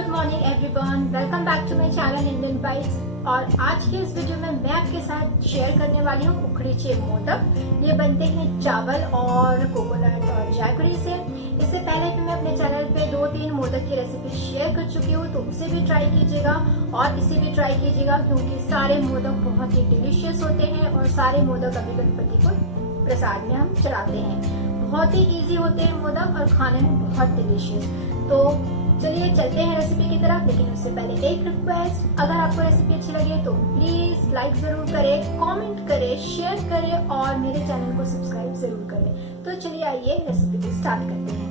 Good morning everyone, welcome back to my channel Indian bites. और आज के इस वीडियो में मैं आपके साथ शेयर करने वाली हूँ उखड़ीचे मोदक। ये बनते हैं चावल और कोकोनट और जैगरी से। इससे पहले भी मैं अपने चैनल पे 2-3 मोदक की रेसिपी शेयर कर चुकी हूँ, तो उसे भी ट्राई कीजिएगा और इसे भी ट्राई कीजिएगा, क्योंकि सारे मोदक बहुत ही डिलीशियस होते हैं और सारे मोदक अभी गणपति को प्रसाद में हम चढ़ाते हैं। बहुत ही इजी होते हैं मोदक और खाने में बहुत डिलीशियस। तो चलिए चलते हैं रेसिपी की तरफ, लेकिन उससे पहले एक रिक्वेस्ट, अगर आपको रेसिपी अच्छी लगे तो प्लीज लाइक जरूर करें, कमेंट करें, शेयर करें और मेरे चैनल को सब्सक्राइब जरूर करें। तो चलिए आइए रेसिपी को स्टार्ट करते हैं।